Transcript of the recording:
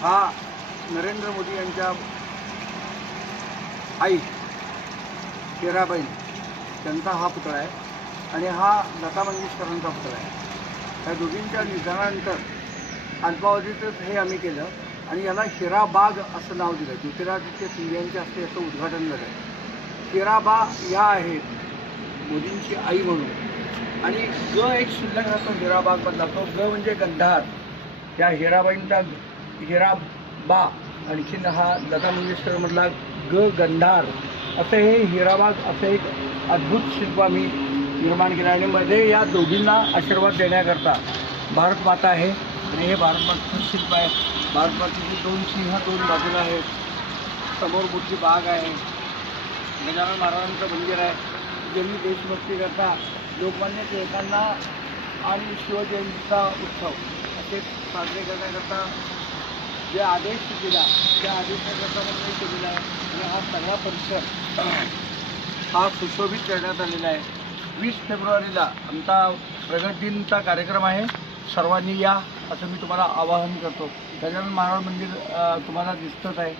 हा नरेंद्र मोदी यांच्या आई शेराबाई त्यांचा हा पुतळा आहे आणि हा लता मंगेशकरांचा पुतळा आहे. त्या दोघींच्या निधनानंतर अल्पावधीतच हे आम्ही केलं आणि याला शिराबाग असं नाव दिलं. ज्योतिरादित्य सिंधियांच्या हस्ते याचं उद्घाटन झालं. हिराबा या आहेत मोदींची आई म्हणून. आणि ग एक शिल्लक राहतो हिराबागमधला तो ग म्हणजे गंधार. त्या हिराबाईंचा हिराबा. आणखीन हा लता मंगेशकरमधला ग गंधार. असं हे हिराबाग असं एक अद्भुत शिल्प आम्ही निर्माण केलं आणि मध्ये या दोघींना आशीर्वाद देण्याकरता भारत माता आहे. आणि हे भारत मातेचं शिल्प आहे. भारत मातेचे दोन सिंह दोन बाजूला आहेत. समोर मोठी बाग आहे. गजानन महाराजांचं मंदिर आहे. ज्यांनी देशभक्ती करता लोकमान्य टिळकांना आणि शिवजयंतीचा उत्सव असे साजरे करण्याकरता जे आदेश दिला त्या आदेशाकरता केलेला आहे. आणि हा सगळा परिसर हा सुशोभित करण्यात आलेला आहे. वीस फेब्रुवारीला आमचा प्रगट दिनचा कार्यक्रम आहे. सर्वांनी या असं मी तुम्हाला आवाहन करतो. गजानन महाराज मंदिर तुम्हाला दिसतच आहे.